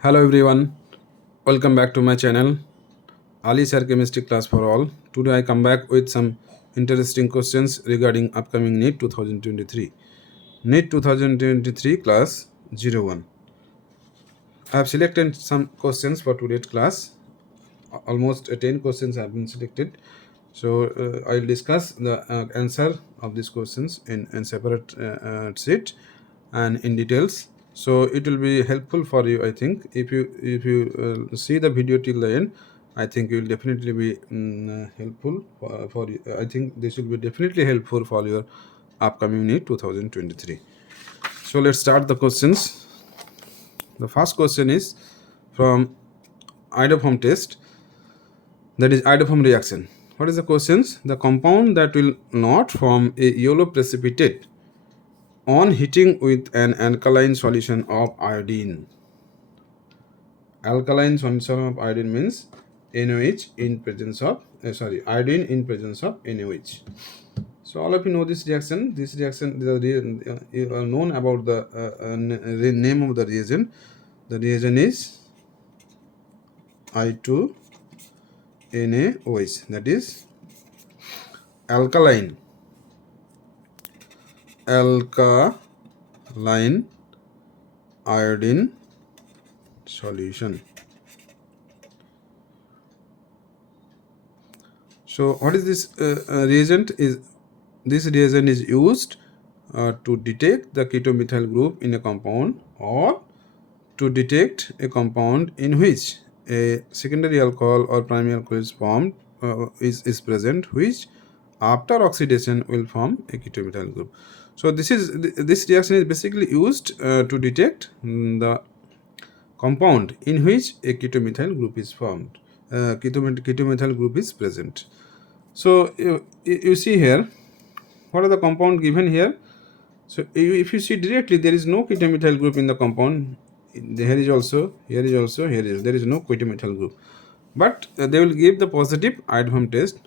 Hello everyone, welcome back to my channel Ali Sir Chemistry Class for All. Today I come back with some interesting questions regarding upcoming NEET 2023. NEET 2023 Class 01. I have selected some questions for today's class. Almost 10 questions have been selected. So I'll discuss the answer of these questions in separate sheet and in details. So it will be helpful for you. I think if you see the video till the end, I think it will definitely be helpful for you. I think this will be definitely helpful for your upcoming NEET 2023. So let's start the questions. The first question is from iodoform test, that is iodoform reaction. What is the questions? The compound that will not form a yellow precipitate on heating with an alkaline solution of iodine. Alkaline solution of iodine means NaOH in presence of iodine in presence of NaOH. So all of you know this reaction. This reaction, you are known about the name of the reagent. The reagent is I2NaOH. That is alkaline iodine solution. So what is this reagent? This reagent is used to detect the ketomethyl group in a compound, or to detect a compound in which a secondary alcohol or primary alcohol is formed, is present, which after oxidation will form a ketomethyl group. So this reaction is basically used to detect the compound in which a ketomethyl group is formed. Ketomethyl group is present. So you see here, what are the compound given here? So if you see directly, there is no ketomethyl group in the compound. Here is also, here is also, here is. There is no ketomethyl group. But they will give the positive iodoform test.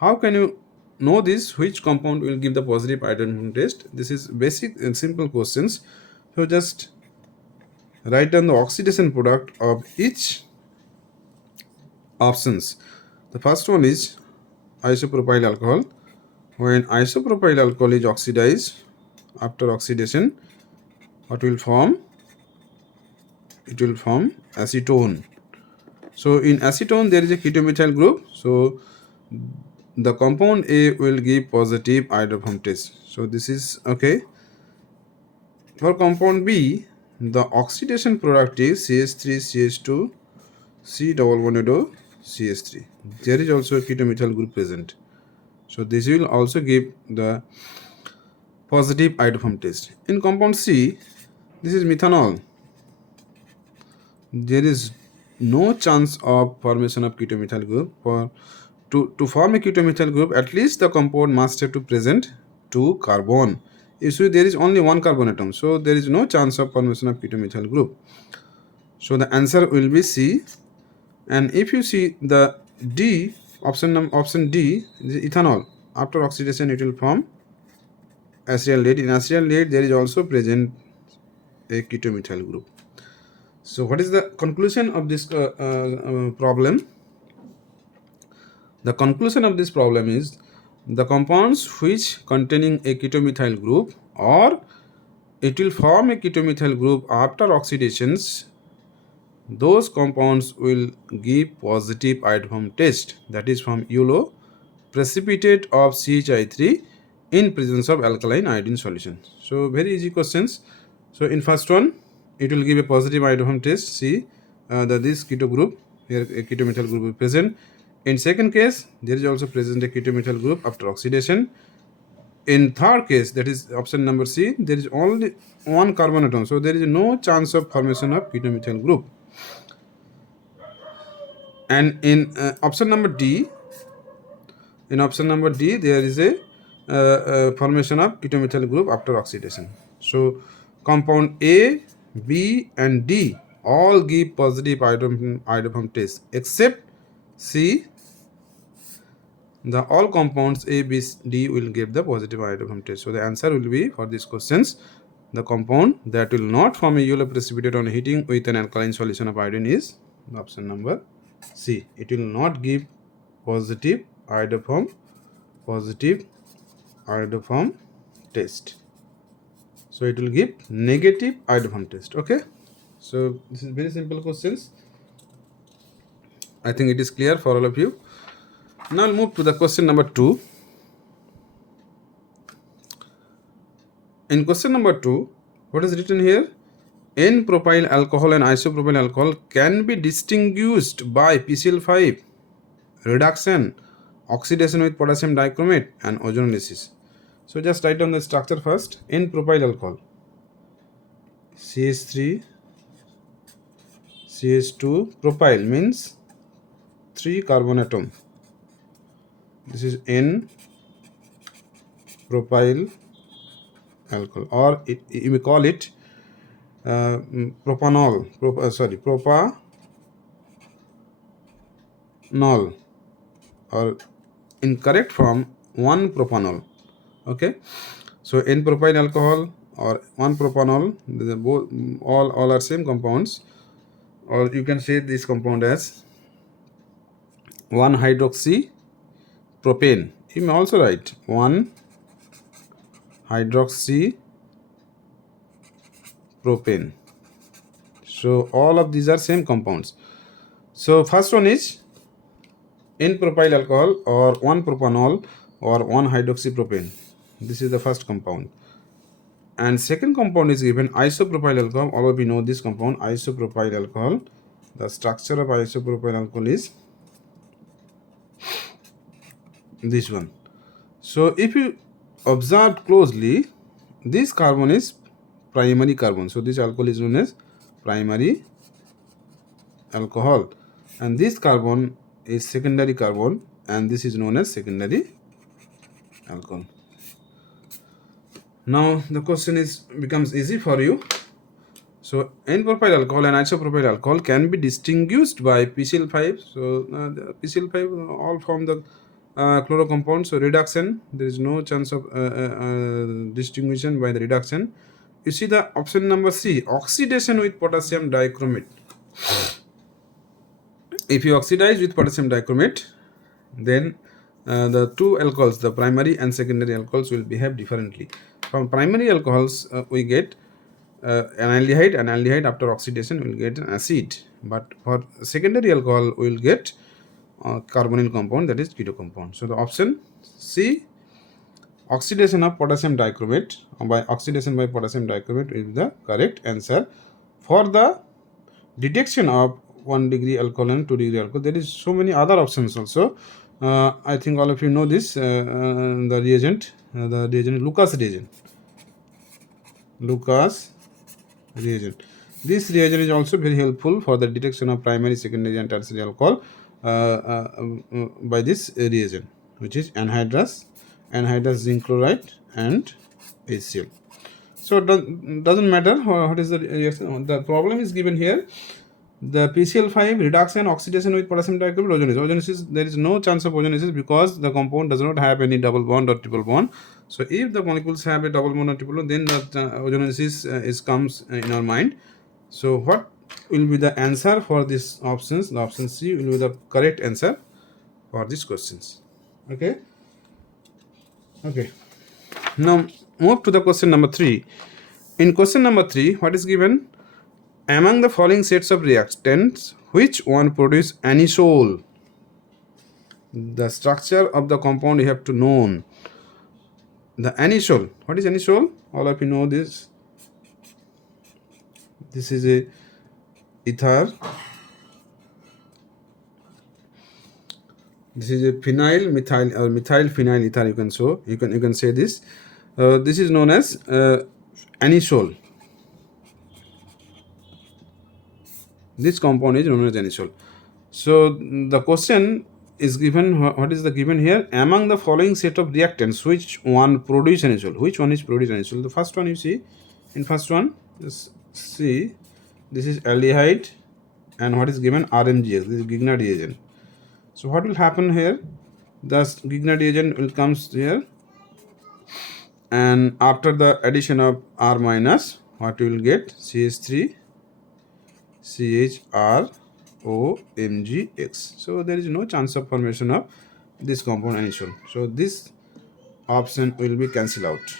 How can you know this? Which compound will give the positive iodoform test? This is basic and simple questions. So just write down the oxidation product of each options. The first one is isopropyl alcohol. When isopropyl alcohol is oxidized, after oxidation, what will form? It will form acetone. So in acetone there is a ketomethyl group. So the compound A will give positive iodoform test. So this is okay. For compound B, the oxidation product is CH3CH2 C double bonded O CH3. There is also a ketomethyl group present. So this will also give the positive iodoform test. In compound C, this is methanol. There is no chance of formation of ketomethyl group. To form a ketomethyl group, at least the compound must have to present 2 carbon. So there is only 1 carbon atom, so there is no chance of formation of ketomethyl group. So the answer will be C. And if you see the D, option D, is ethanol. After oxidation, it will form acetyl lead. In acetyl lead, there is also present a ketomethyl group. So what is the conclusion of this problem? The conclusion of this problem is the compounds which containing a ketomethyl group, or it will form a ketomethyl group after oxidations, those compounds will give positive iodoform test, that is from yellow precipitate of CHI3 in presence of alkaline iodine solution. So very easy questions. So in first one, it will give a positive iodoform test. See this keto group, here a ketomethyl group is present. In second case, there is also present a ketomethyl group after oxidation. In third case, that is option number C, there is only 1 carbon atom, so there is no chance of formation of ketomethyl group. And in option number D, there is a formation of ketomethyl group after oxidation. So compound A, B and D all give positive iodoform test, except C. The all compounds A, B, D will give the positive iodoform test. So the answer will be for these questions, the compound that will not form a yellow precipitate on heating with an alkaline solution of iodine is the option number C. It will not give positive iodoform test. So it will give negative iodoform test. Okay. So this is very simple questions. I think it is clear for all of you. Now I'll move to the question number 2. In question number 2, what is written here? N-propyl alcohol and isopropyl alcohol can be distinguished by PCl5 reduction, oxidation with potassium dichromate, and ozonolysis. So just write down the structure first. N-propyl alcohol, CH3, CH2, propyl means 3 carbon atom. This is N-propyl alcohol, or you may call it propanol, or in correct form 1-propanol. Okay, so N-propyl alcohol or 1-propanol, both all are same compounds, or you can say this compound as 1-hydroxypropane. You may also write 1-hydroxypropane. So all of these are same compounds. So first one is N-propyl alcohol or 1-propanol or 1-hydroxypropane. This is the first compound. And second compound is given isopropyl alcohol. All of you know this compound, isopropyl alcohol. The structure of isopropyl alcohol is this one. So if you observe closely, this carbon is primary carbon. So this alcohol is known as primary alcohol, and this carbon is secondary carbon, and this is known as secondary alcohol. Now the question becomes easy for you. So N-propyl alcohol and isopropyl alcohol can be distinguished by PCl5. So the PCl5 all form the chloro compound. So reduction, there is no chance of distinguishing by the reduction. You see the option number C, oxidation with potassium dichromate. If you oxidize with potassium dichromate, then the two alcohols, the primary and secondary alcohols, will behave differently. From primary alcohols, we get an aldehyde after oxidation will get an acid, but for secondary alcohol we will get carbonyl compound, that is keto compound. So the option C, oxidation of potassium dichromate, by oxidation by potassium dichromate, is the correct answer. For the detection of 1 degree alcohol and 2 degree alcohol, there is so many other options also. I think all of you know this, the reagent Lucas reagent. This reagent is also very helpful for the detection of primary, secondary, and tertiary alcohol by this reagent, which is anhydrous zinc chloride and HCl. So doesn't matter what is the reaction. The problem is given here. The PCl5 reduction, oxidation with potassium dichromate, ozonolysis. There is no chance of ozonolysis because the compound does not have any double bond or triple bond. So if the molecules have a double bond or triple bond, then the ozonolysis comes in our mind. So what will be the answer for these options? The option C will be the correct answer for these questions. Okay. Now move to the question number 3. In question number 3, what is given? Among the following sets of reactants, which one produce anisole? The structure of the compound you have to know. The anisole. What is anisole? All of you know this. This is a ether. This is a phenyl methyl or methyl phenyl ether. You can say this. This is known as anisole. This compound is known as anisole. So the question is given, what is the given here? Among the following set of reactants, which one produce anisole? Which one is produce anisole? The first one you see, in first one, see, this is aldehyde, and what is given? RMGX, this is Grignard reagent. So what will happen here? The Grignard reagent will comes here, and after the addition of R minus, what we will get? CH3 CHROMgX. So there is no chance of formation of this compound anisole. So this option will be cancelled out.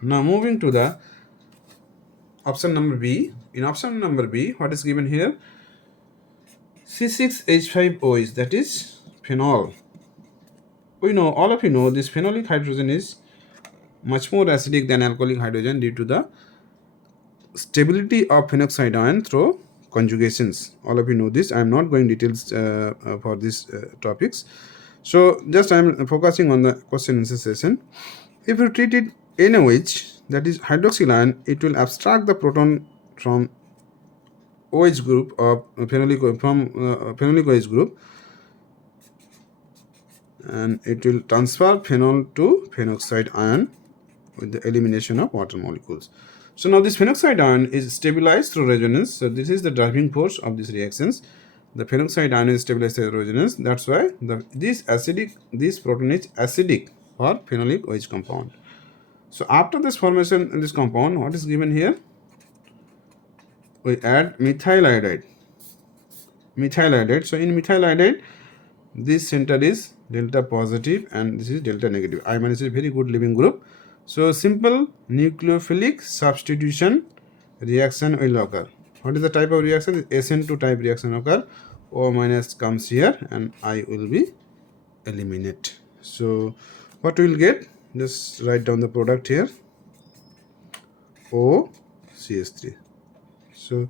Now moving to the option number B. In option number B, what is given here? C6H5OH, that is phenol. We know, all of you know, this phenolic hydrogen is much more acidic than alcoholic hydrogen due to the stability of phenoxide ion through conjugations. All of you know this. I am not going details for these topics. So just I am focusing on the question answer session. If you treat it NaOH, that is hydroxyl ion, it will abstract the proton from OH group of phenolic OH group, and it will transfer phenol to phenoxide ion with the elimination of water molecules. So now this phenoxide ion is stabilized through resonance. So this is the driving force of these reactions. The phenoxide ion is stabilized through resonance. That's why this proton is acidic for phenolic OH compound. So after this formation in this compound, what is given here? We add methyl iodide. So in methyl iodide, this center is delta positive and this is delta negative. I minus is a very good leaving group. So simple nucleophilic substitution reaction will occur. What is the type of reaction? SN2 type reaction occur. O minus comes here and I will be eliminate. So what we will get? Just write down the product here. OCH3. So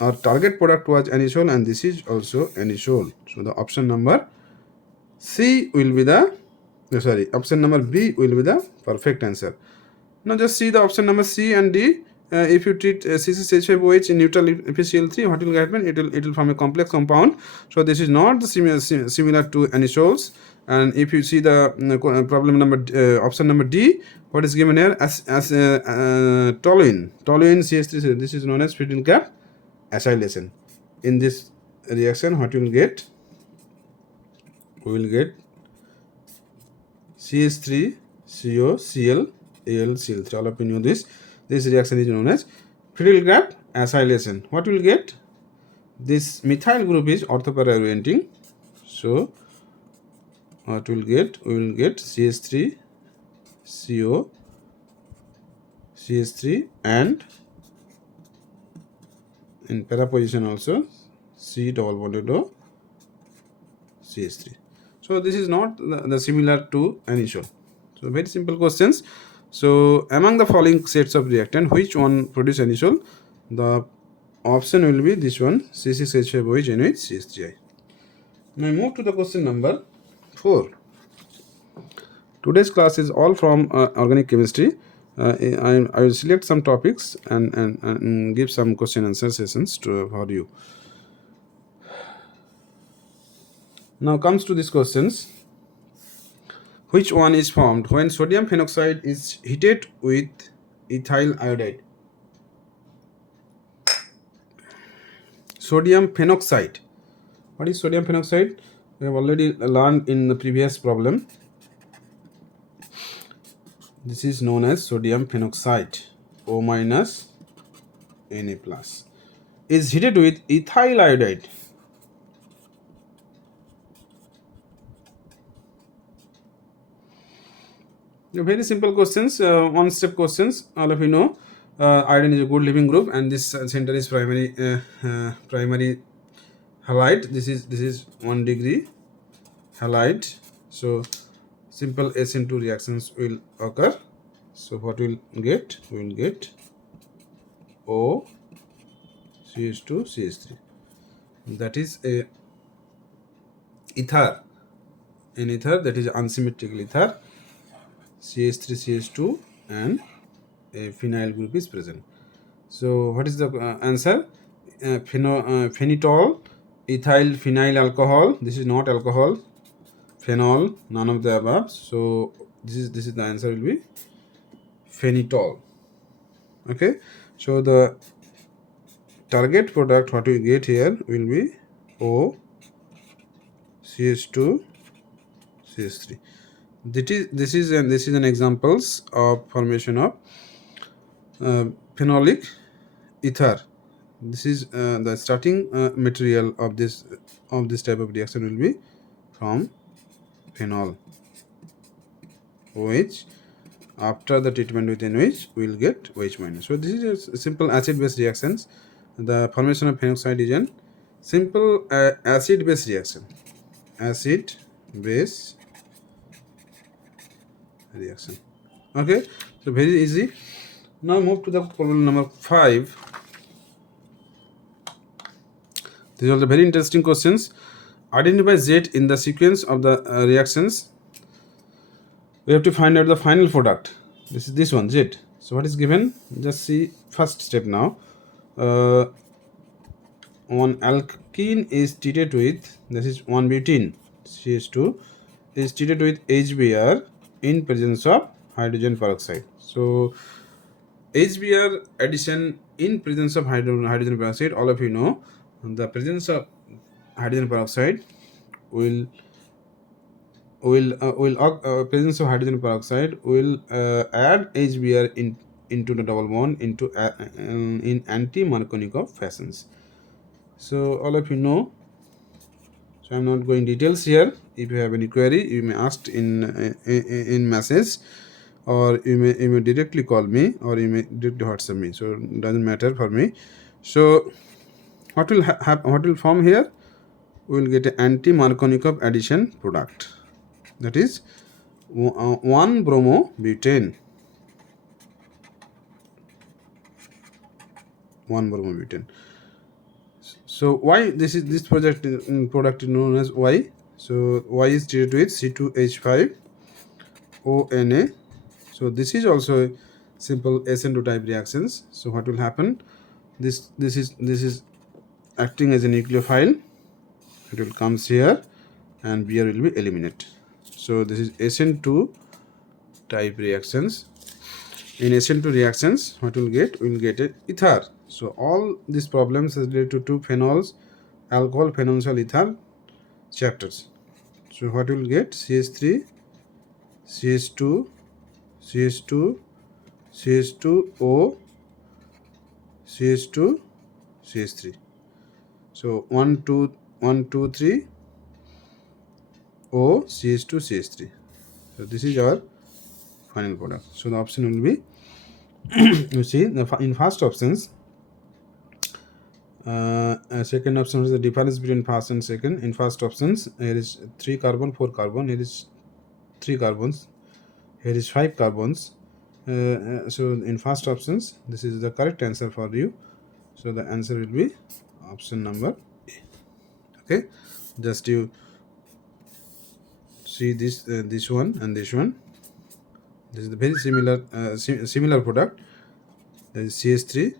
our target product was anisole and this is also anisole. So the option number C will be the option number B will be the perfect answer. Now just see the option number C and D. If you treat C6H5OH in neutral FeCl3, what will happen? It will form a complex compound. So this is not the similar to anisoles. And if you see the problem number option number D, what is given here as toluene CH3. This is known as fetal cap acylation. In this reaction, what you will get? We will get CH3COCl AlCl3. All of you know this. This reaction is known as fetal cap acylation. What will get? This methyl group is orthopara orienting. So what will get? We will get CH3CO CH3 and in para position also C double bonded O CH3. So this is not the similar to anisole. So very simple questions. So among the following sets of reactant, which one produce anisole? The option will be this one, C6H5OH NH CH3I. Now move to the question number 4. Today's class is all from organic chemistry. I will select some topics and give some question answer sessions for you. Now comes to these questions. Which one is formed when sodium phenoxide is heated with ethyl iodide? Sodium phenoxide. What is sodium phenoxide? We have already learned in the previous problem. This is known as sodium phenoxide, O minus Na plus, is heated with ethyl iodide. Very simple questions, one step questions. All of you know iodine is a good leaving group and this center is primary halide. This is 1 degree halide. So simple SN2 reactions will occur. So what we'll get? We will get O CH2 CH3. That is a ether. An ether, that is unsymmetrical ether. CH3 CH2 and a phenyl group is present. So what is the answer? Phenitol, ethyl phenyl alcohol. This is not alcohol. Phenol, none of the above. So this is the answer will be phenitol. Okay. So the target product what we get here will be O CH2 CH3. This is an examples of formation of phenolic ether. This is the starting material of this type of reaction will be from phenol, which after the treatment with NH we will get OH minus. So this is a simple acid base reactions. The formation of phenoxide is an simple acid base reaction. Acid base reaction. Okay, so very easy. Now move to the problem number 5. These are the very interesting questions. Identify Z in the sequence of the reactions. We have to find out the final product. This is this one, Z. So what is given? Just see first step now. One alkene is treated with, this is 1 butene CH2 is treated with HBr in presence of hydrogen peroxide. So HBr addition in presence of hydrogen peroxide, all of you know the presence of hydrogen peroxide will presence of hydrogen peroxide will add HBr into the double bond into in anti-Markovnikov fashions. So all of you know. So I'm not going details here. If you have any query, you may ask in message, or you may directly call me, or you may directly WhatsApp me. So it doesn't matter for me. So what will what will form here? We will get an anti-Markovnikov addition product. That is 1 bromobutane. 1 bromobutane. So why this product is known as Y? So Y is treated with C2H5ONA. So this is also simple SN2 type reactions. So what will happen? This is acting as a nucleophile. It will comes here, and Br will be eliminated. So this is SN2 type reactions. In SN2 reactions, what we'll get? We'll get a ether. So all these problems is related to phenols, alcohol, phenol, ether chapters. So what we'll get? CH3, CH2, CH2, CH2O, CH2, CH3. So 1, 2, 3 O, CH2, CH3. So this is our final product. So the option will be you see in first options. Second option is the difference between first and second. In first options, here is 3 carbon, 4 carbon. Here is 3 carbons. Here is 5 carbons. So in first options, this is the correct answer for you. So the answer will be option number A. Okay, just you see this this one and this one. This is the very similar product. That is CH3.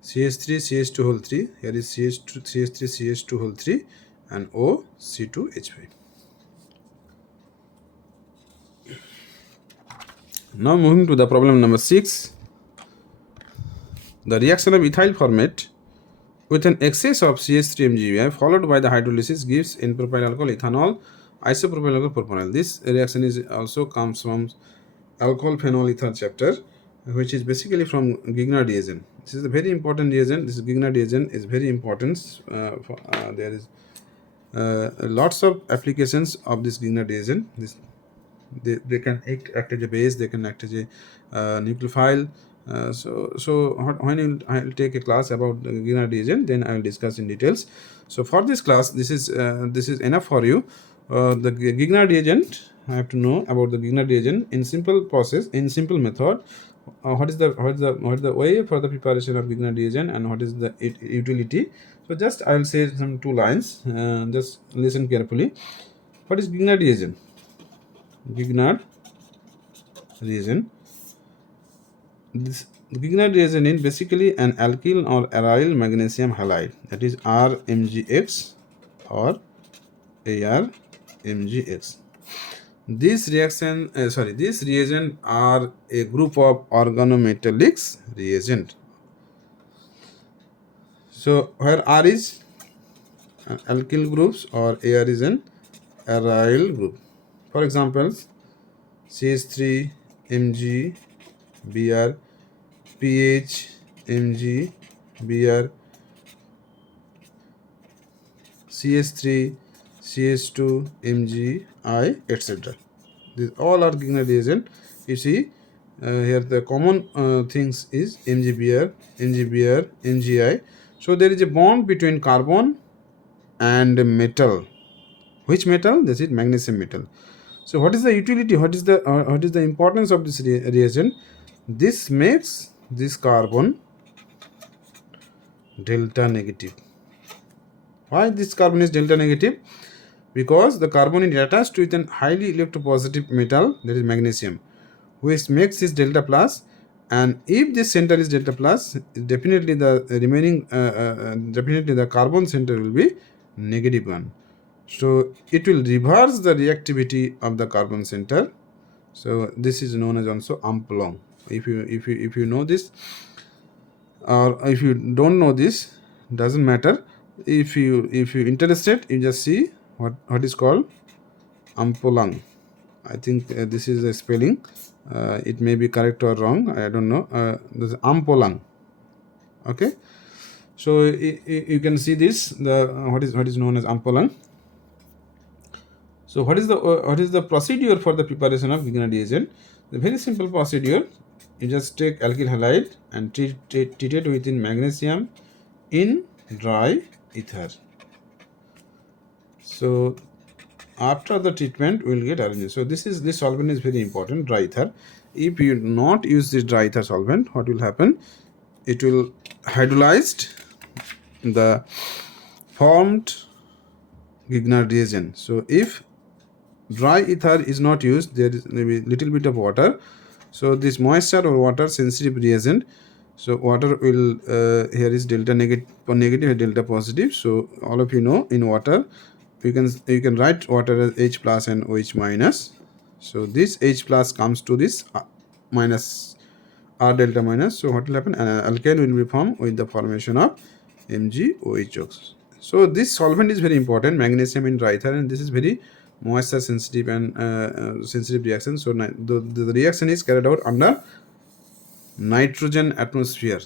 CH3 CH2 whole 3. Here is CH2 CH3 CH2 whole 3 and O C2H5. Now moving to the problem number 6. The reaction of ethyl format with an excess of CH3 MgVi followed by the hydrolysis gives N-propyl alcohol ethanol isopropyl alcohol propanol. This reaction is also comes from alcohol phenol ether chapter, which is basically from Gigner reagent. This is a very important reagent. This Gigner reagent is very important. There is lots of applications of this Gigner reagent. They can act as a base. They can act as a nucleophile. So when I'll take a class about the Gigner reagent, then I will discuss in details. So for this class, this is enough for you. The Gigner reagent, I have to know about the Gigner reagent in simple process, in simple method. What is the way for the preparation of Gigner reagent, and what is the utility? So just I will say some 2 lines. Just listen carefully. What is Gigner reagent? Gigner reagent. This Gigner reagent is basically an alkyl or aryl magnesium halide, that is RMgX or ArMgX. This reaction, this reagent are a group of organometallics reagent. So where R is alkyl groups or Ar is an aryl group. For example, CH3 Mg Br, pH Mg Br, CH3 CH2 Mg I, etc. These all are Grignard reagent. You see here the common things is MgBr, MgBr, Mgi. So there is a bond between carbon and metal. Which metal? This is magnesium metal. So what is the utility? What is the importance of this reagent? This makes this carbon delta negative. Why this carbon is delta negative? Because the carbon is attached to a highly electropositive metal, that is magnesium, which makes this delta plus. And if this center is delta plus, definitely the remaining definitely the carbon center will be negative one. So it will reverse the reactivity of the carbon center. So this is known as also ampolong. If you know this, or if you don't know this, doesn't matter. If you interested, you just see what is called ampolang. I think this is the spelling. It may be correct or wrong. I don't know. This is ampolang. Okay. So you can see this. The what is known as ampolang. So what is the procedure for the preparation of Grignard reagent? The very simple procedure. You just take alkyl halide and treat it with magnesium in dry ether. So after the treatment, we will get arranged. So this solvent is very important, dry ether. If you not use this dry ether solvent, what will happen? It will hydrolyze the formed Grignard reagent. So if dry ether is not used, there is maybe little bit of water. So this moisture or water sensitive reagent. So water will here is delta negative and delta positive. So all of you know, in water you can write water as H plus and OH minus. So this H plus comes to this minus R delta minus. So what will happen? An alkane will be formed with the formation of MgOH. So this solvent is very important, magnesium in dry ether, and this is very moisture sensitive and sensitive reaction. So the reaction is carried out under nitrogen atmosphere.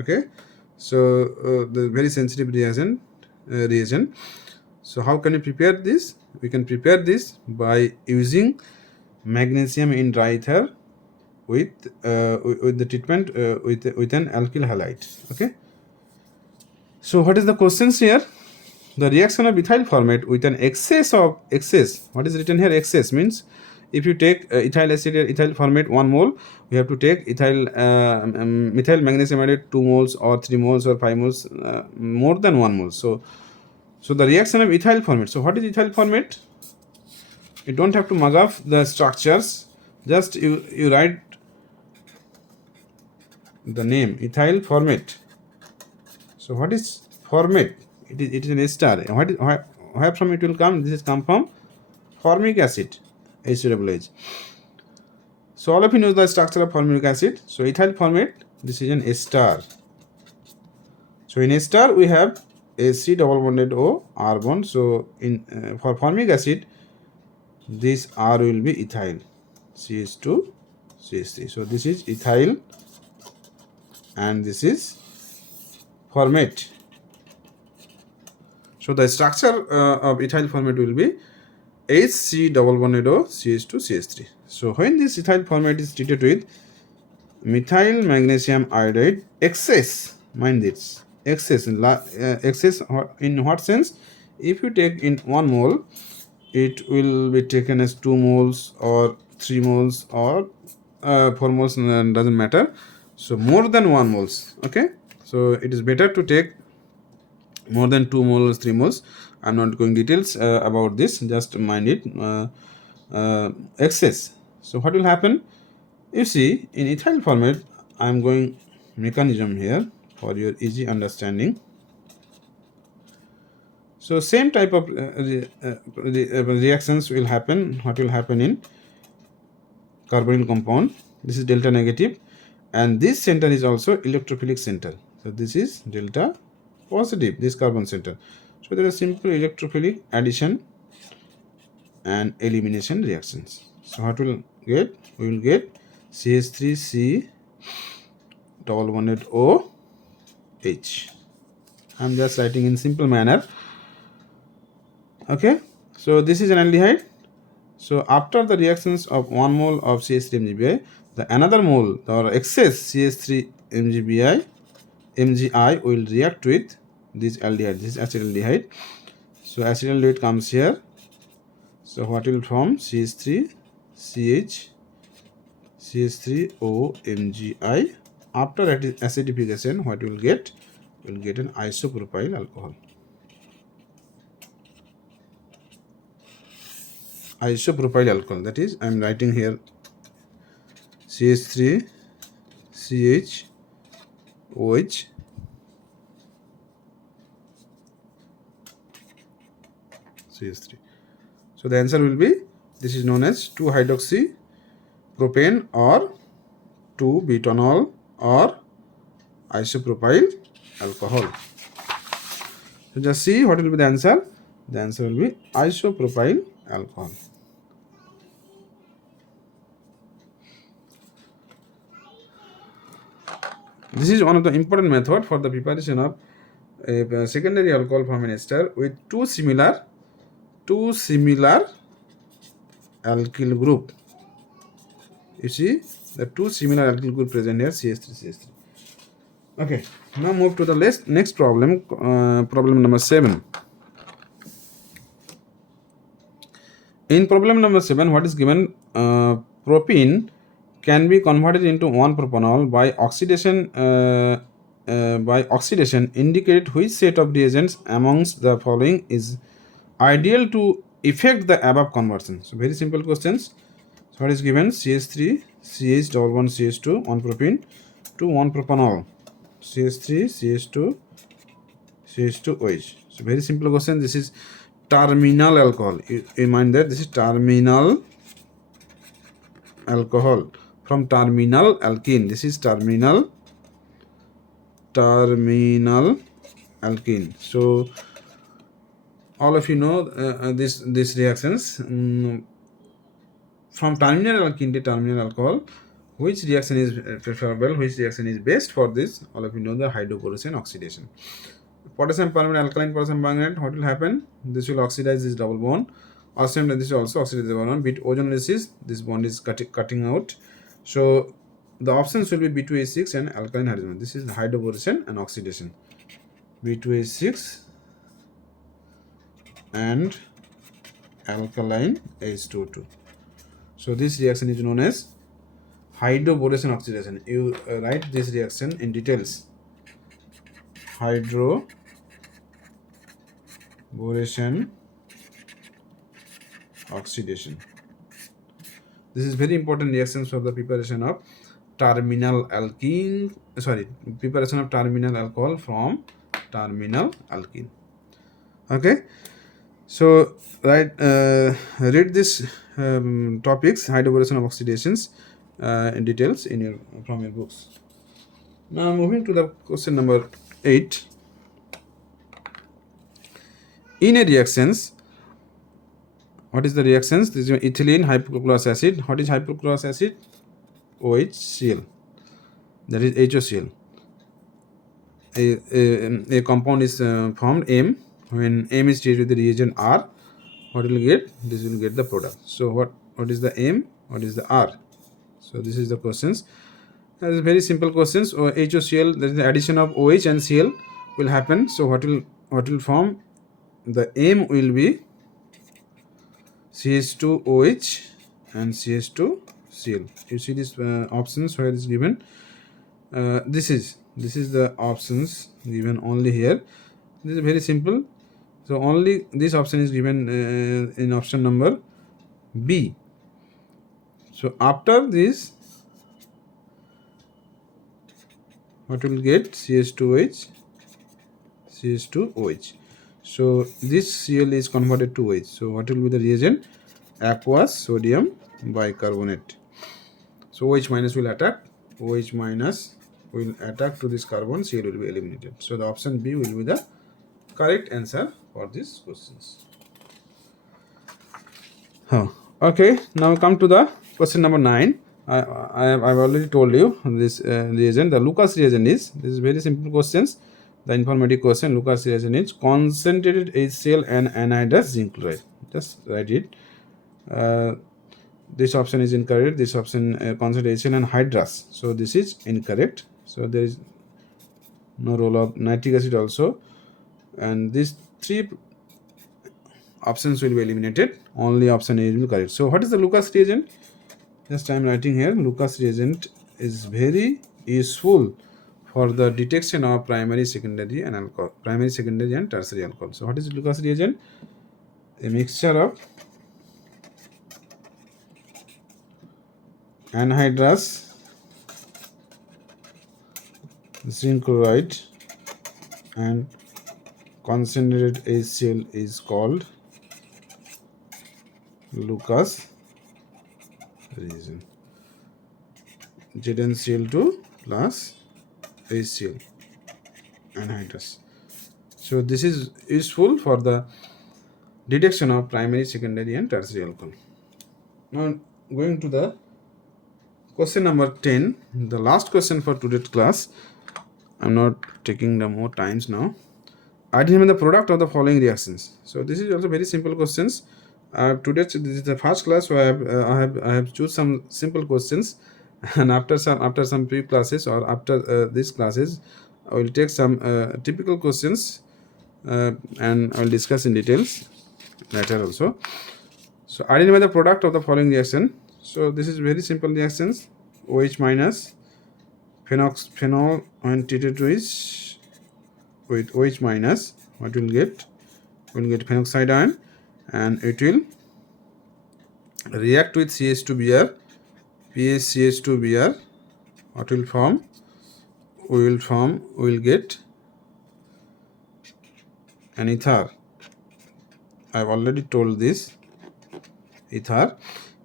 Okay. So the very sensitive reagent. So how can you prepare this? We can prepare this by using magnesium in dry ether with the treatment with an alkyl halide. Okay. So what is the questions here? The reaction of ethyl format with an excess. What is written here? Excess means if you take ethyl acid or ethyl format 1 mole, we have to take methyl magnesium added 2 moles or 3 moles or 5 moles, more than 1 mole. So the reaction of ethyl format. So what is ethyl format? You don't have to mug up the structures. Just you write the name ethyl format. So what is format? It is an ester. Where from it will come? This is come from formic acid, H2H. So all of you know the structure of formic acid. So ethyl format, this is an ester. So in ester we have a C double bonded O R bond. So in for formic acid, this R will be ethyl, CH2 CH3. So this is ethyl and this is format. So the structure of ethyl format will be HC double bonded O CH2 CH3. So when this ethyl format is treated with methyl magnesium iodide excess, mind this, excess in what sense? If you take in 1 mole, it will be taken as 2 moles or 3 moles or 4 moles, doesn't matter. So more than 1 moles. Okay. So it is better to take more than 2 moles, 3 moles. I'm not going details about this, just mind it. Excess. So what will happen? You see, in ethyl format, I'm going mechanism here for your easy understanding. So same type of reactions will happen. What will happen in carbonyl compound? This is delta negative, and this center is also electrophilic center. So this is delta positive, this carbon center. So there are simple electrophilic addition and elimination reactions. So what will get? We will get CH3C double bonded OH. I'm just writing in simple manner. Okay, so this is an aldehyde. So after the reactions of 1 mole of CH3 MgBi, the another mole or excess CH3 MgI will react with this aldehyde. This is acetaldehyde. So acetaldehyde comes here. So what will form? CH3 CH CH3O MgI. After acidification, what we will get? We will get an isopropyl alcohol. Isopropyl alcohol, that is, I am writing here CH3 CHOH CH3. So the answer will be, this is known as 2-hydroxy propane or 2-butanol or isopropyl alcohol. So just see what will be the answer. The answer will be isopropyl alcohol. This is one of the important method for the preparation of a secondary alcohol from an ester with two similar alkyl group. You see the two similar alkyl group present here, CH3 CH3. Okay, now move to the next problem, problem number 7. In problem number 7, what is given? Propene can be converted into 1-propanol by oxidation. Indicate which set of reagents amongst the following is ideal to effect the above conversion. So very simple questions. So what is given? CH3 CH double bond CH2 1-propene to 1-propanol CH3 CH2 CH2OH. So very simple question. This is terminal alcohol. You mind that this is terminal alcohol from terminal alkene. This is terminal alkene. So all of you know these reactions from terminal alkene to terminal alcohol. Which reaction is preferable? Which reaction is best for this? All of you know the hydrocorrosion oxidation. Potassium permanganate, alkaline potassium permanganate, what will happen? This will oxidize this double bond. Oxygen, this will also oxidize the bond. Bit ozonolysis, this bond is cutting out. So the options will be B2H6 and alkaline hydrogen. This is hydrocorrosion and oxidation. B2H6 and alkaline H2O2. So this reaction is known as hydroboration oxidation. You write this reaction in details. Hydroboration oxidation. This is very important reactions for the preparation of terminal alkene. Preparation of terminal alcohol from terminal alkene. Okay. So read this topics, hydroboration of oxidations, in details from your books. Now moving to the question number 8. In a reactions, what is the reactions? This is ethylene hypochlorous acid. What is hypochlorous acid? OHCl. That is HOCl. A compound is formed M. When M is treated with the reagent R, what will get? This will get the product. So what is the M? What is the R? So this is the questions. That is very simple questions. HOCl, that is the addition of OH and Cl will happen. So what will form? The M will be CH2OH and CH2Cl. You see these options where it is given. This is the options given only here. This is very simple. So only this option is given in option number B. So after this, what will get? CH2OH, CH2OH. So this Cl is converted to OH. So what will be the reagent? Aqueous sodium bicarbonate. So OH minus will attack. OH minus will attack to this carbon. Cl will be eliminated. So the option B will be the correct answer for these questions. Okay, now come to the question number 9. I've already told you this reagent. The Lucas reagent is, this is very simple questions. The informative question, Lucas reagent is concentrated HCl and anhydrous zinc chloride. Just write it. Uh, this option is incorrect. This option concentration and hydrous. So this is incorrect. So there is no role of nitric acid also. And these three options will be eliminated. Only option A will be correct. So what is the Lucas reagent? Just I am writing here, Lucas reagent is very useful for the detection of primary, secondary and alcohol, primary, secondary and tertiary alcohol. So what is Lucas reagent? A mixture of anhydrous zinc chloride and concentrated HCl is called Lucas reagent. ZnCl2 plus HCl anhydrous. So this is useful for the detection of primary, secondary and tertiary alcohol. Now going to the question number 10, the last question for today's class. I'm not taking the more times now. Identify the product of the following reactions. So this is also very simple questions. Today this is the first class, so I have choose some simple questions, and after some pre classes or after these classes, I will take some typical questions and I will discuss in details later also. So identify the product of the following reaction. So this is very simple reactions. OH minus phenol when treated with OH minus, what will get? We'll get Phenoxide ion, and it will react with CH2Br, PaCH2Br. What will form? We will get an ether. I've already told this, ether.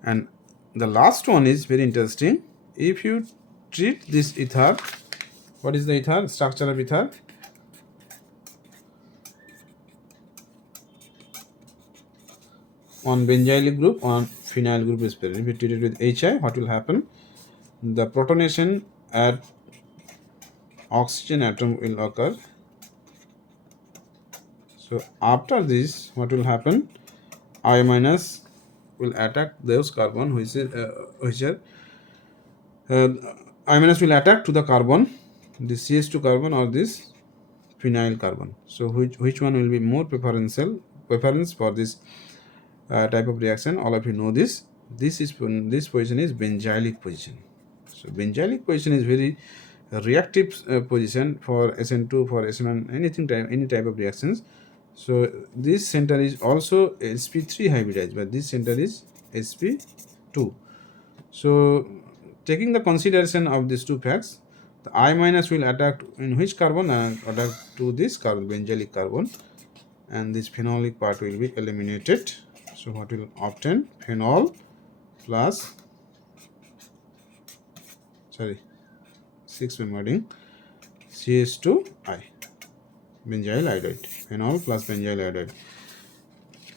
And the last one is very interesting. If you treat this ether, what is the ether? Structure of ether. On benzylic group, on phenyl group is present. If you treat it with HI, what will happen? The protonation at oxygen atom will occur. So after this, what will happen? I minus will attack those carbon which are I minus will attack to the carbon, this CH2 carbon or this phenyl carbon. So which one will be more preference for this type of reaction? All of you know this. This position is benzylic position. So benzylic position is very reactive position for SN2, for SN1, any type of reactions. So this center is also sp3 hybridized, but this center is sp2. So taking the consideration of these two facts, the I minus will attack in which carbon? Attack to this carbon, benzylic carbon, and this phenolic part will be eliminated. So what will obtain? Phenol plus 6-membered CH2I, benzyl iodide, phenol plus benzyl iodide.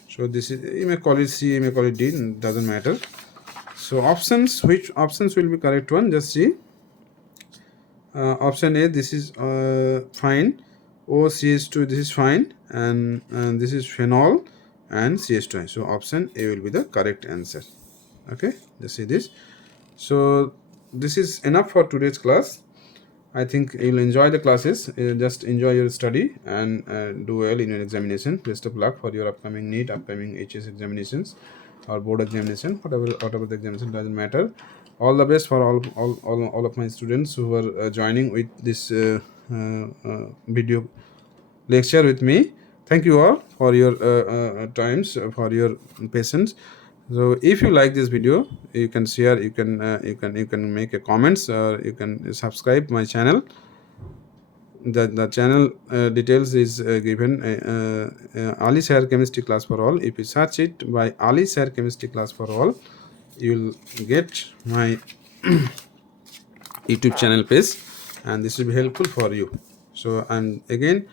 So this is, you may call it C, you may call it D, doesn't matter. So options, which options will be correct one? Just see. Option A, this is fine. OCH2, this is fine, and this is phenol and CH2I. So option A will be the correct answer. Okay, just see this. So this is enough for today's class. I think you'll enjoy the classes. Just enjoy your study and do well in your examination. Best of luck for your upcoming NEET, upcoming HS examinations or board examination, whatever the examination, doesn't matter. All the best for all of my students who are joining with this video lecture with me. Thank you all for your times, for your patience. So if you like this video, you can share, you can make a comments, or you can subscribe my channel. The channel details is given, Ali Sir Chemistry Class for All. If you search it by Ali Sir Chemistry Class for All, you will get my YouTube channel page, and this will be helpful for you. So I'm again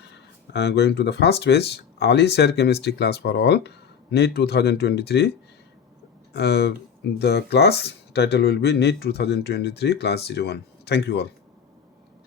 going to the first page, Ali Sir Chemistry Class for All, NEET 2023. The class title will be NEET 2023 class 01. Thank you all.